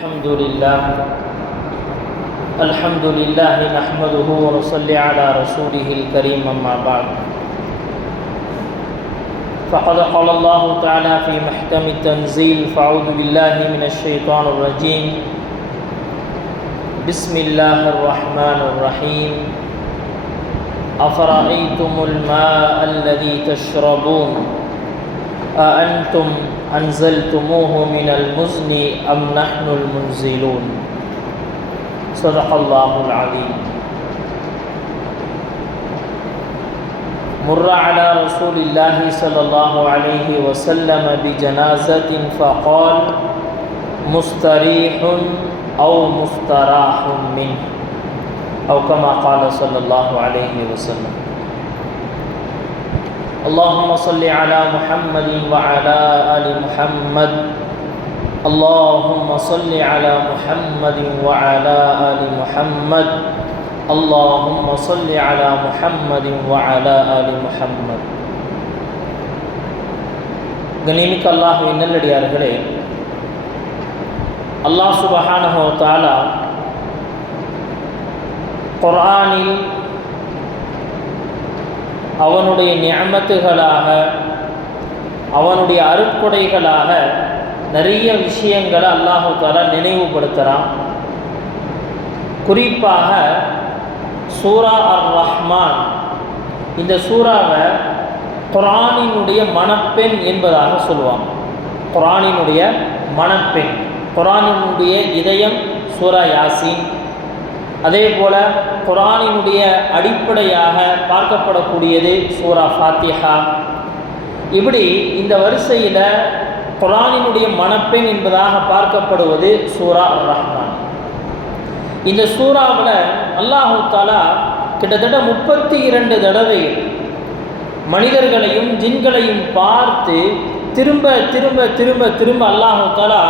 الحمد لله نحمده ونصلي على رسوله الكريم أما بعد فقد قال الله تعالى في محكم التنزيل فأعوذ بالله من الشيطان الرجيم بسم الله الرحمن الرحيم أفرأيتم الماء الذي تشربون أأنتم أنزلتموه من المزن أم نحن المنزلون صدق الله العظيم مر على رسول الله صلى الله عليه وسلم بجنازة فقال مستريح أو مستراح منه أو كما قال صلى الله عليه وسلم اللهم صل على محمد وعلى آل محمد اللهم صل على محمد وعلى آل محمد اللهم صل على محمد وعلى آل محمد. கண்ணியமிக்க அல்லாஹ்வின் நல்லடியார்களே, அல்லாஹ் சுப்ஹானஹு வ தஆலா குர்ஆனில் அவனுடைய நிஅமத்துகளாக அவனுடைய அருட்கொடைகளாக நிறைய விஷயங்களை அல்லாஹ் தஆலா நினைவுபடுத்துகிறான். குறிப்பாக சூரா அர்-ரஹ்மான் இந்த சூறாவை குர்ஆனினுடைய மணப்பெண் என்பதாக சொல்லுவாங்க. குர்ஆனினுடைய மணப்பெண், குர்ஆனினுடைய இதயம் சூரா யாசீன். அதே போல் குர்ஆனினுடைய அடிப்படையாக பார்க்கப்படக்கூடியது சூரா ஃபாத்திஹா. இப்படி இந்த வரிசையில் குர்ஆனினுடைய மணப்பெண் என்பதாக பார்க்கப்படுவது சூரா அர்-ரஹ்மான். இந்த சூறாவில் அல்லாஹ் தஆலா கிட்டத்தட்ட 32 தடவை மனிதர்களையும் ஜின்களையும் பார்த்து திரும்ப திரும்ப திரும்ப திரும்ப அல்லாஹ் தஆலா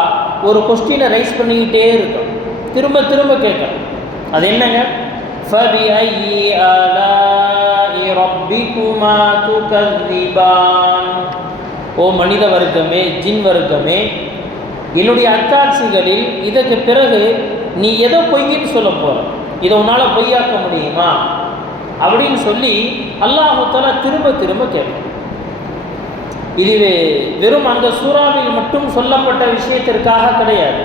ஒரு கொஸ்டினை ரைஸ் பண்ணிக்கிட்டே இருக்கும், திரும்ப திரும்ப கேட்கணும். அது என்னங்க? ஃபபிஐயி ஆலாஇ ரப்பிகுமா துகذிபான். ஓ மனித வர்க்கமே, ஜின் வர்க்கமே, என்னுடைய அத்தாட்சிகளில் இதற்கு பிறகு நீ எதை பொய்ன்னு சொல்ல போற? இதை உன்னால் பொய்யாக்க முடியுமா அப்படின்னு சொல்லி அல்லாஹ் தஆலா திரும்ப திரும்ப கேட்கும். இது வெறும் அந்த சூறாவில் மட்டும் சொல்லப்பட்ட விஷயத்திற்காக கிடையாது.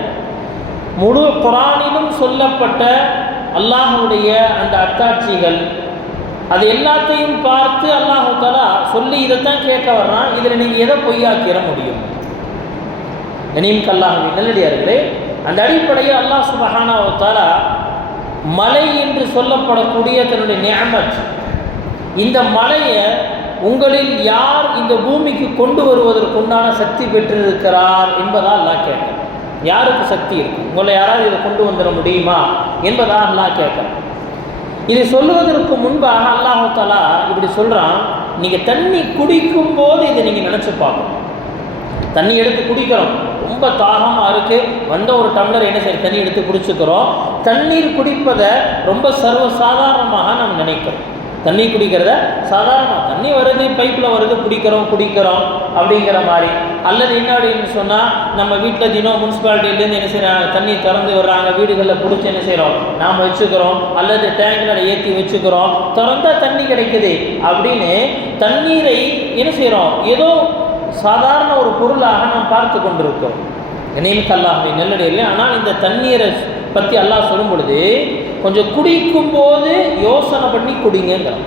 முழு குர்ஆனிலும் சொல்லப்பட்ட அல்லாஹ்வுடைய அந்த அத்தாட்சிகள், அது எல்லாத்தையும் பார்த்து அல்லாஹ் தஆலா சொல்லி இதைத்தான் கேட்க வர்றான். இதில் நீங்கள் எதை பொய்யாக்கிற முடியும்? கண்ணியமிக்க அல்லாஹ்வின் நல்லடியார்களே, அந்த அடிப்படையில் அல்லாஹ் சுப்ஹானஹு வ தஆலா மலை என்று சொல்லப்படக்கூடிய தன்னுடைய நிஅமத், இந்த மலையை உங்களில் யார் இந்த பூமிக்கு கொண்டு வருவதற்குண்டான சக்தி பெற்றிருக்கிறார் என்பதால் அல்லாஹ் கேட்கிறார். யாருக்கு சக்தி இருக்கும்? உங்களை யாராவது இதை கொண்டு வந்துட முடியுமா என்பதாக அல்லாஹ் கேட்குறான். இது சொல்லுவதற்கு முன்பாக அல்லாஹ் தஆலா இப்படி சொல்கிறான், நீங்கள் தண்ணி குடிக்கும் போது இதை நீங்கள் நினச்சி பார்க்கணும். தண்ணி எடுத்து குடிக்கிறோம், ரொம்ப தாகமாக இருக்குது, வந்த ஒரு டம்ளர் என்ன சரி தண்ணி எடுத்து குடிச்சுக்கிறோம். தண்ணீர் குடிப்பதை ரொம்ப சர்வசாதாரணமாக நாம் நினைக்கிறோம். தண்ணி குடிக்கிறத சாதாரணமாக, தண்ணி வருது, பைப்பில் வருது, குடிக்கிறோம் அப்படிங்கிற மாதிரி. அல்லது என்ன அப்படின்னு சொன்னால், நம்ம வீட்டில் தினம் முனிசிபாலிட்டியிலேருந்து என்ன செய்கிறாங்க, தண்ணி திறந்து வர்றாங்க, வீடுகளில் பிடிச்சி என்ன செய்கிறோம், நாம் வச்சுக்கிறோம், அல்லது டேங்கில் ஏற்றி வச்சுக்கிறோம், திறந்தால் தண்ணி கிடைக்குது அப்படின்னு தண்ணீரை என்ன செய்கிறோம், ஏதோ சாதாரண ஒரு பொருளாக நாம் பார்த்து கொண்டிருக்கிறோம். கண்ணியமிக்க அல்லாஹ்வின் நல்லடியார்களே, ஆனால் இந்த தண்ணீரை பற்றி அல்லாஹ் சொல்லும் பொழுது கொஞ்சம் குடிக்கும்போது யோசனை பண்ணி குடிங்கிறான்.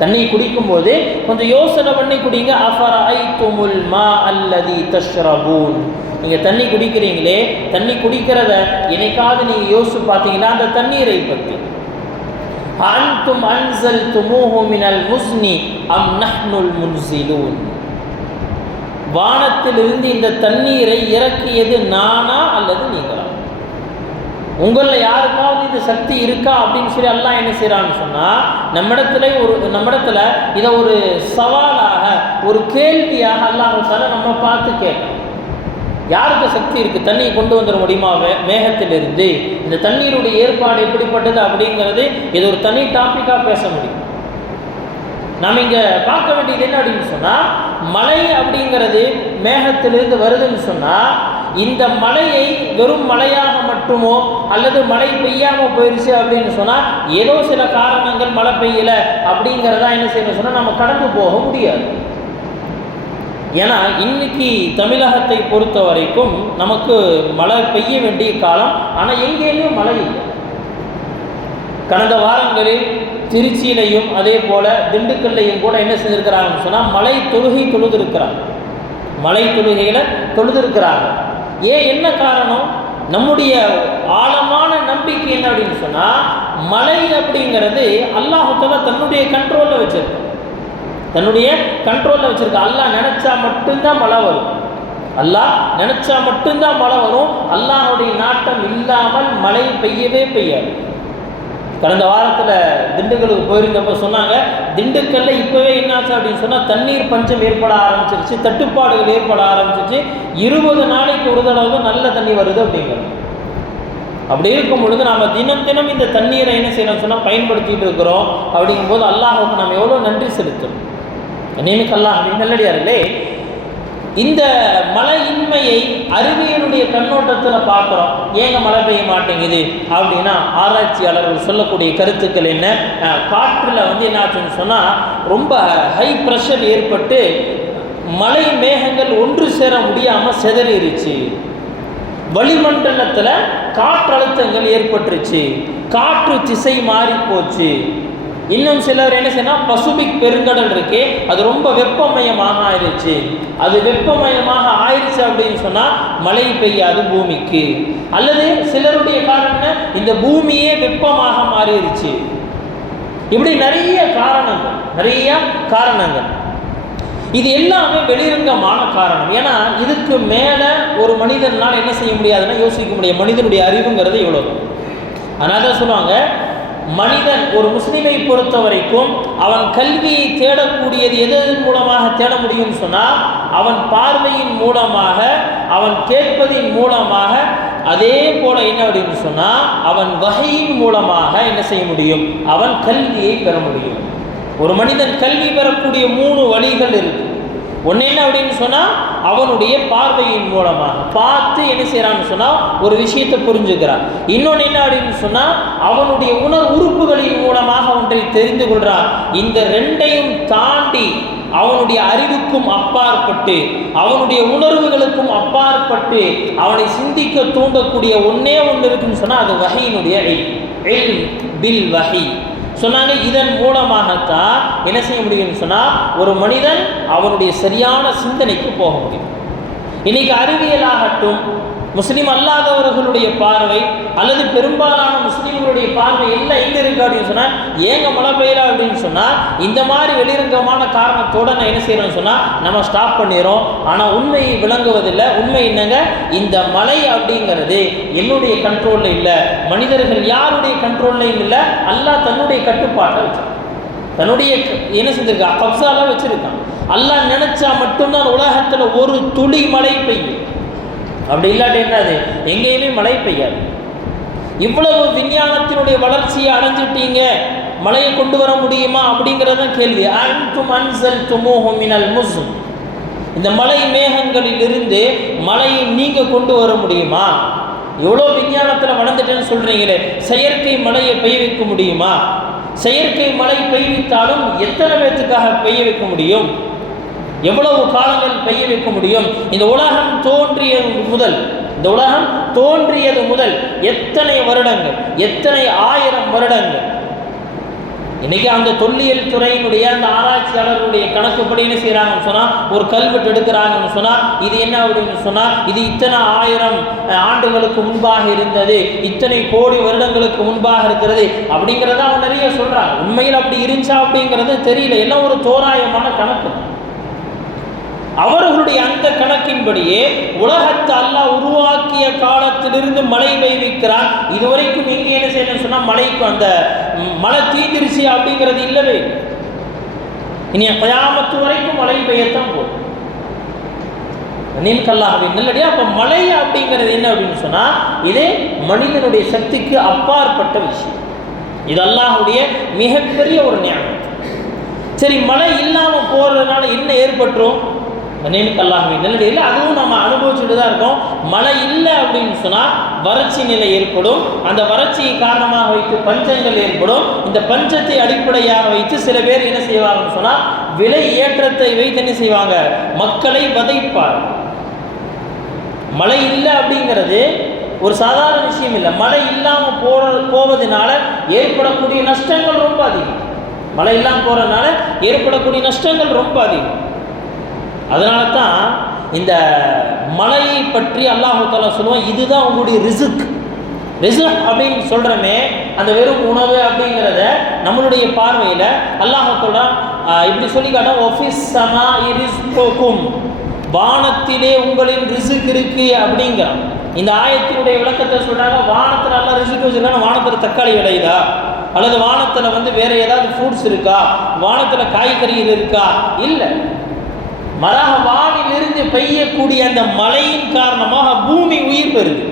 தண்ணி குடிக்கும்போது கொஞ்சம் யோசனை பண்ணி குடிங்க. அஃபரஐதுமுல் மா அல்லதி தஷ்ரபூன். நீங்கள் தண்ணி குடிக்கிறீங்களே, தண்ணி குடிக்கிறத என்னைக்காவது நீங்கள் யோசிச்சு பார்த்தீங்களா? அந்த தண்ணீரை பற்றி அன்தும் அன்ஸல்துமூஹு மினல் முஸ்னி அம் நஹ்னுல் முன்ஸிலூன். வானத்திலிருந்து இந்த தண்ணீரை இறக்கியது நானா அல்லது நீங்களா? உங்களில் யாருக்காவது இது சக்தி இருக்கா அப்படின்னு சொல்லி அல்லாஹ் என்ன செய்கிறான்னு சொன்னால், நம்மிடத்துல இதை ஒரு சவாலாக, ஒரு கேள்வியாக அல்லாஹ் தஆலா நம்ம பார்த்து கேட்கணும். யாருக்கு சக்தி இருக்குது? தண்ணியை கொண்டு வந்துட முடியுமா மேகத்திலிருந்து? இந்த தண்ணீருடைய ஏற்பாடு எப்படிப்பட்டது அப்படிங்கிறது இது ஒரு தனி டாப்பிக்காக பேச முடியும். நாம் இங்கே பார்க்க வேண்டியது என்ன அப்படின்னு சொன்னால், மழை அப்படிங்கிறது மேகத்திலிருந்து வருதுன்னு சொன்னால் இந்த மழையை வெறும் மழையாக மட்டுமோ அல்லது மழை பெய்யாமல் போயிடுச்சு அப்படின்னு சொன்னால் ஏதோ சில காரணங்கள் மழை பெய்யலை அப்படிங்கிறதா என்ன செய்யணும் சொன்னால் நம்ம கடந்து போக முடியாது. ஏன்னா இன்னைக்கு தமிழகத்தை பொறுத்த வரைக்கும் நமக்கு மழை பெய்ய வேண்டிய காலம், ஆனால் எங்கேயுமே மழை இல்லை. கடந்த வாரங்களில் திருச்சியிலையும் அதே போல் திண்டுக்கல்லையும் கூட என்ன செஞ்சுருக்கிறாங்கன்னு சொன்னால் மழை தொழுகை தொழுதிருக்கிறாங்க, மழை தொழுகையில் தொழுதிருக்கிறாங்க. ஏன், என்ன காரணம்? நம்முடைய ஆழமான நம்பிக்கை என்ன அப்படின்னு சொன்னால் மழை அப்படிங்கிறது அல்லாஹ் தஆலா தன்னுடைய கண்ட்ரோலில் வச்சிருக்க, தன்னுடைய கண்ட்ரோலில் வச்சிருக்க. அல்லாஹ் நினச்சா மட்டும்தான் மழை வரும், அல்லாஹ் நினச்சா மட்டும்தான் மழை வரும். அல்லாஹுடைய நாட்டம் இல்லாமல் மழை பெய்யவே பெய்யாது. கடந்த வாரத்தில் திண்டுக்கலுக்கு போயிருந்தப்போ சொன்னாங்க, திண்டுக்கல்ல இப்போவே என்னாச்சு அப்படின்னு சொன்னால் தண்ணீர் பஞ்சம் ஏற்பட ஆரம்பிச்சிருச்சு, தட்டுப்பாடுகள் ஏற்பட ஆரம்பிச்சிருச்சு. 20 நாளைக்கு ஒரு தடவை தான் நல்ல தண்ணி வருது அப்படிங்கிறது. அப்படி இருக்கும் பொழுது நாம் தினம் தினம் இந்த தண்ணீரை என்ன செய்யணும்னு சொன்னால் பயன்படுத்திகிட்டு இருக்கிறோம். அப்படிங்கும்போது அல்லாஹுக்கு நம்ம எவ்வளோ நன்றி செலுத்தணும். நியமிக்க அல்லாஹ் அப்படின்னு நல்லடியார்களே, இந்த மழையின்மையை அறிவியலுடைய கண்ணோட்டத்தில் பார்க்குறோம். ஏங்க மழை பெய்ய மாட்டேங்குது அப்படின்னா ஆராய்ச்சியாளர்கள் சொல்லக்கூடிய கருத்துக்கள் என்ன? காற்றில் என்னாச்சுன்னு சொன்னால் ரொம்ப ஹை ப்ரெஷர் ஏற்பட்டு மழை மேகங்கள் ஒன்று சேர முடியாமல் சிதறிடுச்சு, வளிமண்டலத்தில் காற்றழுத்தங்கள் ஏற்பட்டுருச்சு, காற்று திசை மாறி போச்சு. இன்னும் சிலர் என்ன செய்யணும், பசிபிக் பெருங்கடல் இருக்கே அது ரொம்ப வெப்பமயமாக ஆயிடுச்சு, அது வெப்பமயமாக ஆயிடுச்சு அப்படின்னு சொன்னால் மழை பெய்யாது பூமிக்கு. அல்லது சிலருடைய காரணம் இந்த பூமியே வெப்பமாக மாறிடுச்சு. இப்படி நிறைய காரணங்கள். இது எல்லாமே வெளிரங்கமான காரணம். ஏன்னா இதுக்கு மேலே ஒரு மனிதனால் என்ன செய்ய முடியாதுன்னா யோசிக்க முடியாது. மனிதனுடைய அறிவுங்கிறது இவ்வளோ. அதனால தான் சொல்லுவாங்க, மனிதன் ஒரு முஸ்லிமை பொறுத்த வரைக்கும் அவன் கல்வியை தேடக்கூடியது எதன் மூலமாக தேட முடியும்னு சொன்னால் அவன் பார்வையின் மூலமாக, அவன் கேட்பதின் மூலமாக, அதே போல என்ன அப்படின்னு சொன்னால் அவன் வகையின் மூலமாக என்ன செய்ய முடியும், அவன் கல்வியை பெற முடியும். ஒரு மனிதன் கல்வி பெறக்கூடிய 3 வழிகள் இருக்கு. ஒன்று என்ன அப்படின்னு சொன்னால் அவனுடைய பார்வையின் மூலமாக பார்த்து என்ன செய்கிறான்னு சொன்னால் ஒரு விஷயத்தை புரிஞ்சுக்கிறான். இன்னொன்று என்ன அப்படின்னு சொன்னால் அவனுடைய உறுப்புகளின் மூலமாக ஒன்றை தெரிந்து கொள்கிறான். இந்த 2ஐயும் தாண்டி அவனுடைய அறிவுக்கும் அப்பாற்பட்டு, அவனுடைய உணர்வுகளுக்கும் அப்பாற்பட்டு அவனை சிந்திக்க தூண்டக்கூடிய ஒன்றே இருக்குன்னு சொன்னால் அது வஹையினுடைய இல்ம் பில் வஹி சொன்னாங்க. இதன் மூலமாகத்தான் என்ன செய்ய முடியும்னு சொன்னால் ஒரு மனிதன் அவனுடைய சரியான சிந்தனைக்கு போக முடியும். இன்னைக்கு அறிவியலாகட்டும், முஸ்லீம் அல்லாதவர்களுடைய பார்வை அல்லது பெரும்பாலான முஸ்லீம்களுடைய பார்வை எல்லாம் எங்கே இருக்கு அப்படின்னு சொன்னால் ஏங்க மழை பெய்யல அப்படின்னு சொன்னால் இந்த மாதிரி வெளிரங்கமான காரணத்தோடு நான் என்ன செய்யறோம்னு சொன்னால் நம்ம ஸ்டாப் பண்ணிடுறோம். ஆனால் உண்மையை விளங்குவதில்லை. உண்மை என்னங்க, இந்த மழை அப்படிங்கிறது என்னுடைய கண்ட்ரோலில் இல்லை, மனிதர்கள் யாருடைய கண்ட்ரோல்லையும் இல்லை, அல்லாஹ் தன்னுடைய கட்டுப்பாட்டை வச்சிருக்கான், தன்னுடைய என்ன செஞ்சிருக்கான், கப்சாலாம் வச்சிருக்கான். அல்லாஹ் நினைச்சா மட்டும்தான் உலகத்தில் ஒரு துளி மழை பெய்யும். அப்படி இல்லாட்டி என்னது, எங்கேயுமே மழை பெய்யாது. இவ்வளவு விஞ்ஞானத்தினுடைய வளர்ச்சியை அடைஞ்சிட்டீங்க, மழையை கொண்டு வர முடியுமா அப்படிங்கிறதான் கேள்வி. அன்தும் அன்ஸல்துமூஹு மினல் முஸ்ன், இந்த மலை மேகங்களில் இருந்து மழையை நீங்க கொண்டு வர முடியுமா? எவ்வளோ விஞ்ஞானத்தில் வளர்ந்துட்டேன்னு சொல்றீங்களே, செயற்கை மழையை பெய்ய வைக்க முடியுமா? செயற்கை மழை பெய்வித்தாலும் எத்தனை பேத்துக்காக பெய்ய வைக்க முடியும்? எவ்வளவு காலங்கள் பெய்ய வைக்க முடியும்? இந்த உலகம் தோன்றியது முதல் எத்தனை வருடங்கள், எத்தனை 1000 வருடங்கள். இன்னைக்கு அந்த தொல்லியல் துறையினுடைய அந்த ஆராய்ச்சியாளர்களுடைய கணக்குப்படி என்ன செய்யறாங்கன்னு சொன்னா ஒரு கல்வெட்டு எடுக்கிறாங்கன்னு சொன்னா இது என்ன அப்படின்னு சொன்னா இது இத்தனை 1000 ஆண்டுகளுக்கு முன்பாக இருந்தது, இத்தனை கோடி வருடங்களுக்கு முன்பாக இருக்கிறது அப்படிங்கிறத அவங்க நிறைய சொல்றாங்க. உண்மையில் அப்படி இருந்துச்சா அப்படிங்கிறது தெரியல, எல்லாம் ஒரு தோராயமான கணக்கு. அவர்களுடைய அந்த கணக்கின்படியே உலகத்தை அல்லாஹ் உருவாக்கிய காலத்திலிருந்து மழை பெய்விக்கிறான். இதுவரைக்கும் இங்கே என்ன செய்யணும்னு சொன்னால் மழைக்கு அந்த மழை தீந்திருச்சு அப்படிங்கிறது இல்லவே. இனி கயாமத்து வரைக்கும் மழை பெய்யத்தான் போகும். நீல்கல்லாகவே நல்லடியா. அப்போ மழை அப்படிங்கிறது என்ன அப்படின்னு சொன்னால் இது மனிதனுடைய சக்திக்கு அப்பாற்பட்ட விஷயம். இது அல்லாஹ்வுடைய மிகப்பெரிய ஒரு ஞானம். சரி, மழை இல்லாமல் போகிறதுனால என்ன ஏற்பட்டுரும்? கண்ணியமிக்க அல்லாஹ்வின் நல்லடியார்களே, அதுவும் நம்ம அனுபவிச்சுட்டு தான் இருக்கோம். மழை இல்லை அப்படின்னு சொன்னால் வறட்சி நிலை ஏற்படும். அந்த வறட்சியை காரணமாக வைத்து பஞ்சங்கள் ஏற்படும். இந்த பஞ்சத்தை அடிப்படையாக வைத்து சில பேர் என்ன செய்வாங்கன்னு சொன்னால் விலை ஏற்றத்தை வைத்து என்ன செய்வாங்க, மக்களை வதைப்பார். மழை இல்லை அப்படிங்கிறது ஒரு சாதாரண விஷயம் இல்லை. மழை இல்லாமல் போவதனால ஏற்படக்கூடிய நஷ்டங்கள் ரொம்ப அதிகம். மழை இல்லாமல் போகிறதுனால ஏற்படக்கூடிய நஷ்டங்கள் ரொம்ப அதிகம். அதனால தான் இந்த மழையை பற்றி அல்லாஹ் தஆலா சொல்லுவான், இதுதான் உங்களுடைய ரிஸ்க். ரிஸ்க் அப்படின்னு சொல்கிறோமே, அந்த வெறும் உணவு அப்படிங்கிறத நம்மளுடைய பார்வையில் அல்லாஹ் தஆலா இப்படி சொல்லி காட்டும், ஒஃபிஸ் ஸமாஇ ரிஸ்குக்கும், வானத்திலே உங்களின் ரிஸ்க் இருக்கு அப்படிங்கிறான். இந்த ஆயத்தினுடைய விளக்கத்தை சொல்கிறாங்க, வானத்தில் நல்லா ரிஸ்க் வச்சுருக்காங்க. வானத்தில் தக்காளி விளையுதா, அல்லது வானத்தில் வேறு ஏதாவது ஃப்ரூட்ஸ் இருக்கா, வானத்தில் காய்கறிகள் இருக்கா? இல்லை. மராக வானிலிருந்து பெய்யக்கூடிய அந்த மழையின் காரணமாக பூமி உயிர் பெறுது.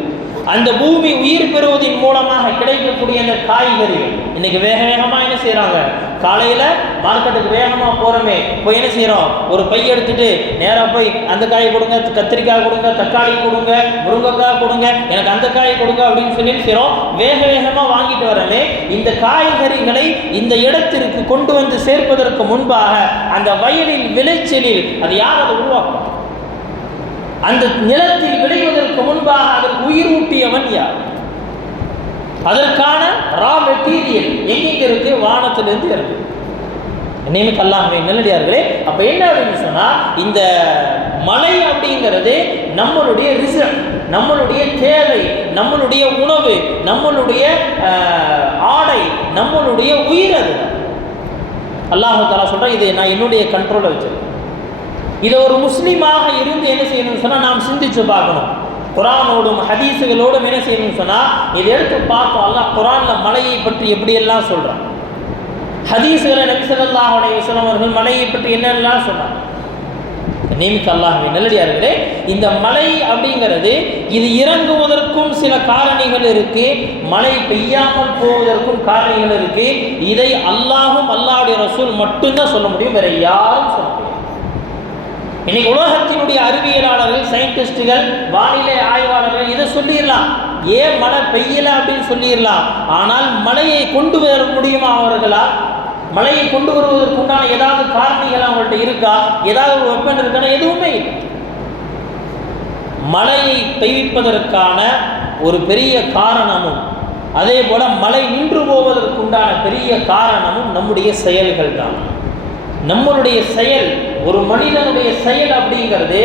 அந்த பூமி உயிர் பெறுவதன் மூலமாக கிடைக்கக்கூடிய அந்த காய்கறிகள் இன்னைக்கு வேக வேகமாக என்ன செய்கிறாங்க, காலையில் மார்க்கெட்டுக்கு வேகமாக போகிறோமே, போய் என்ன செய்கிறோம், ஒரு பை எடுத்துகிட்டு நேராக போய் அந்த காய் கொடுங்க, கத்திரிக்காய் கொடுங்க, தக்காளி கொடுங்க, முருங்கைக்காய் கொடுங்க, எனக்கு அந்த காய் கொடுங்க அப்படின்னு சொல்லி செய்கிறோம். வேக வேகமாக வாங்கிட்டு வரமே, இந்த காய்கறிகளை இந்த இடத்திற்கு கொண்டு வந்து சேர்ப்பதற்கு முன்பாக அந்த வயலில் விளைச்சலில் அது யார் அதை உருவாக்கும்? அந்த நிலத்தில் விளைவதற்கு முன்பாக அதற்கு உயிர் ஊட்டியவன் யார்? அதற்கான ரா மெட்டீரியல் எங்கெங்க இருக்கு? வானத்திலிருந்து இருக்கு. நியமிக்க அல்லாஹ்வின் நல்லடியார்களே, அப்ப என்ன அப்படின்னு சொன்னா, இந்த மழை அப்படிங்கிறது நம்மளுடைய ரிசல்ட், நம்மளுடைய தேவை, நம்மளுடைய உணவு, நம்மளுடைய ஆடை, நம்மளுடைய உயிர். அது அல்லாஹ் தஆலா சொல்றேன், இதை நான் என்னுடைய கண்ட்ரோலில் வச்சிருக்கேன். இதை ஒரு முஸ்லீமாக இருந்து என்ன செய்யணும்னு சொன்னால் நாம் சிந்திச்சு பார்க்கணும். குரானோடும் ஹதீஸுகளோடும் என்ன செய்யணும்னு சொன்னால் இதை எடுத்து பார்த்தோம். அல்லாஹ் குரானில் மலையை பற்றி எப்படியெல்லாம் சொல்கிறான், ஹதீஸுகளை நபி ஸல்லல்லாஹு அலைஹி வஸல்லம் அவர்கள் மலையை பற்றி என்னெல்லாம் சொன்னாங்க. நியமிக்க அல்லாஹ்வின் நல்லடியார்களே, இந்த மழை அப்படிங்கிறது இது இறங்குவதற்கும் சில காரணிகள் இருக்கு, மழை பெய்யாமல் போவதற்கும் காரணிகள் இருக்கு. இதை அல்லாஹும் அல்லாஹ்வுடைய ரசூல் மட்டும்தான் சொல்ல முடியும், வேற யாரும் சொல்ல முடியும். இன்னைக்கு உலகத்தினுடைய அறிவியலாளர்கள், சயின்டிஸ்டுகள், வானிலை ஆய்வாளர்கள் இதை சொல்லிடலாம், ஏன் மழை பெய்யல அப்படின்னு சொல்லிடலாம். ஆனால் மழையை கொண்டு வர முடியுமா அவர்களால்? மழையை கொண்டு வருவதற்கு உண்டான ஏதாவது காரணிகள் அவங்கள்ட்ட இருக்கா? ஏதாவது ஒரு வெப்பன் இருக்கான? எதுவுமே இல்லை. மழையை பெய்விப்பதற்கான ஒரு பெரிய காரணமும், அதே போல மழை நின்று போவதற்குண்டான பெரிய காரணமும் நம்முடைய செயல்கள் தான். நம்மளுடைய செயல், ஒரு மனிதனுடைய செயல் அப்படிங்கிறது